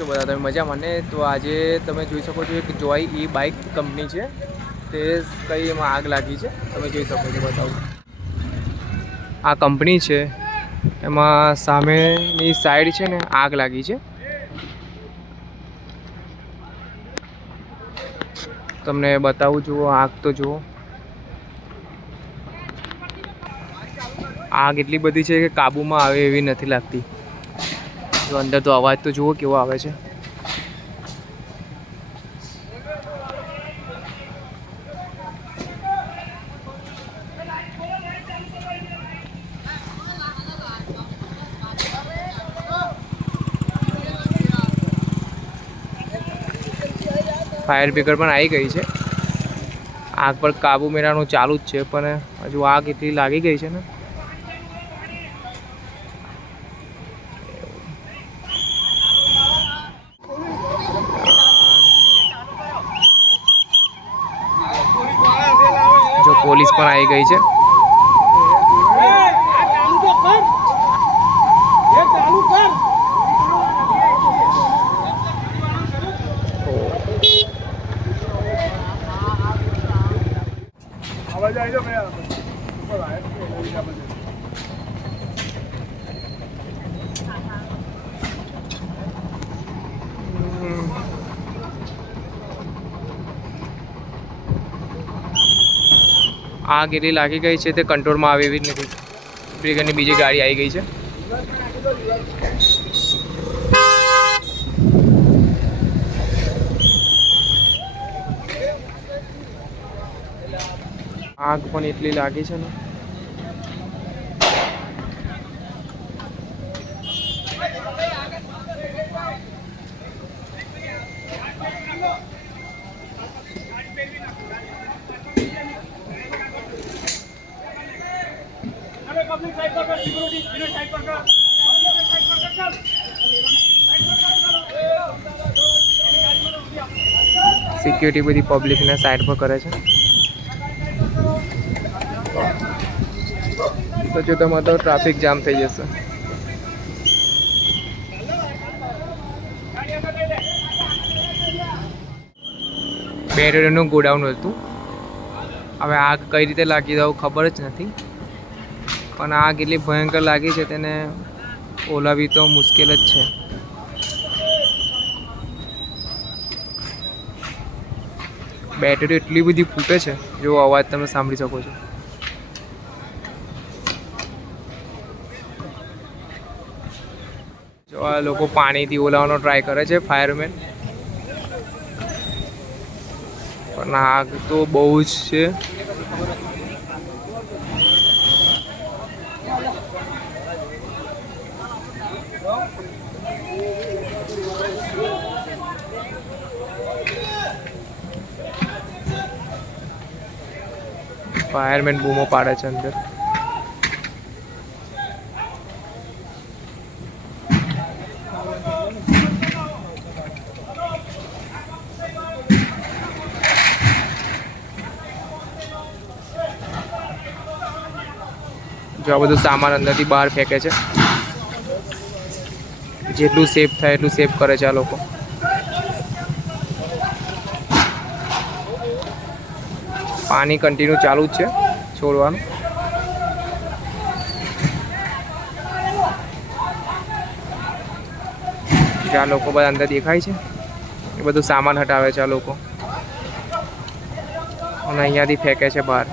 છો બધા તમે મજામાં ને? તો આજે તમે જોઈ શકો છો કે જોય એ બાઇક કંપની છે, તે કઈ એમાં આગ લાગી છે તમે જોઈ શકો છો. બતાવું, આ કંપની છે એમાં સામેની સાઈડ છે ને આગ લાગી છે. તમને બતાવું, જુઓ આગ તો જુઓ. આગ એટલી બધી છે કે કાબુમાં આવે એવી નથી લાગતી. જો અંદર તો અવાજ તો જુઓ કેવો આવે છે. ફાયર બ્રિગેડ પણ આવી ગઈ છે. આગ પર કાબુ મેળવવાનું ચાલુ જ છે, પણ હજુ આગ એટલી લાગી ગઈ છે ને. જો પોલીસ પણ આવી ગઈ છે. આગ એટલી લાગી ગઈ છે તે કંટ્રોલમાં આવે એવી જ નથી. બ્રિગેડની બીજી ગાડી આવી ગઈ છે. આગ પણ એટલી લાગી છે ને. સિક્યુરિટી બધી પબ્લિકને સાઈડ પર કરે છે. તો જો તમારે તો ટ્રાફિક જામ થઈ જશે. બેરિયરનું ગોડાઉન હતું. હવે આગ કઈ રીતે લાગી તો ખબર જ નથી, પણ આગ એટલી ભયંકર લાગી છે તેને ઓલાવી તો મુશ્કેલ જ છે. બેટરી એટલી બધી ફૂટે છે, જો અવાજ તમે સાંભળી શકો છો. જો આ લોકો પાણીથી ઓલાવવાનો ટ્રાય કરે છે, ફાયરમેન. પણ આગ તો બહુ જ છે. ફાયરમેન બૂમો પાડે છે અંદર. જો આ બધું સામાન અંદરથી બહાર ફેંકે છે. જેટલું સેફ થાય એટલું સેફ કરે છે આ લોકો. પાણી કન્ટિન્યુ ચાલુ જ છે છોડવાનું. જ્યાં લોકો બધા અંદર દેખાય છે એ બધું સામાન હટાવે છે આ લોકો, અને અહીંયાથી ફેંકે છે બહાર.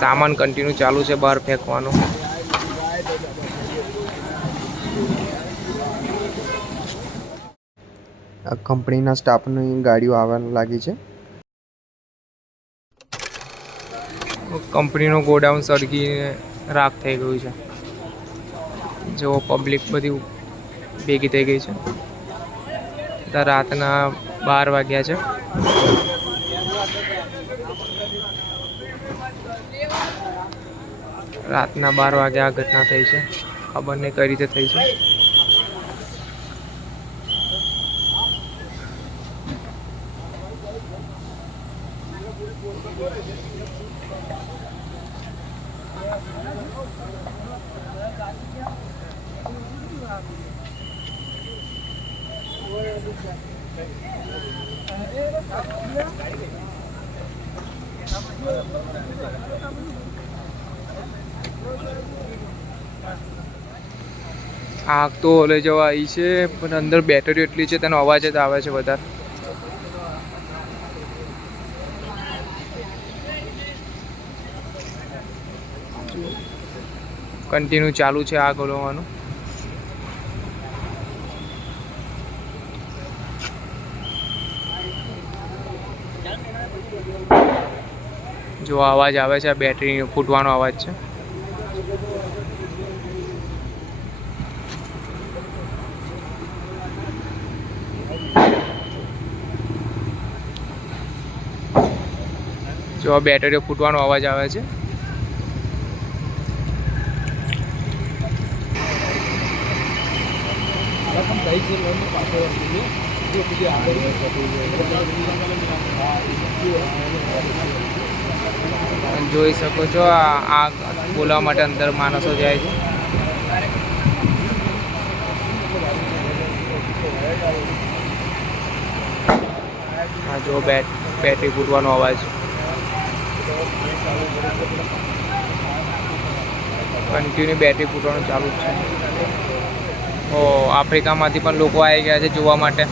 સામાન કન્ટિન્યુ ચાલુ છે બહાર ફેંકવાનું. આ કંપનીના સ્ટાફની ગાડીઓ આવવા લાગી છે. કંપનીનું ગોડાઉન સળગીને રાખ થઈ ગયું છે. જો પબ્લિક બધી ભેગી થઈ ગઈ છે. રાતના 12 વાગ્યા છે. રાતના 12 વાગે આ ઘટના થઈ છે. ખબર નહીં કઈ રીતે થઈ છે. આગ તો લઈ જવા આવી છે, પણ અંદર બેટરી એટલી છે તેનો અવાજ જ આવે છે વધારે. કન્ટિન્યુ ચાલુ છે આગ ઓલવવાનું. જો અવાજ આવે છે, આ બેટરી ફૂટવાનો અવાજ છે. જો આ બેટરીઓ ફૂટવાનો અવાજ આવે છે. જોઈ શકો છો આ આગ બોલાવવા માટે અંદર માણસો જાય છે. હા જો બેટરી ફૂટવાનો અવાજ. કન્ટિન્યુ બેટરી ફૂટવાનું ચાલુ જ છે. ઓ આફ્રિકામાંથી પણ લોકો આવી ગયા છે જોવા માટે.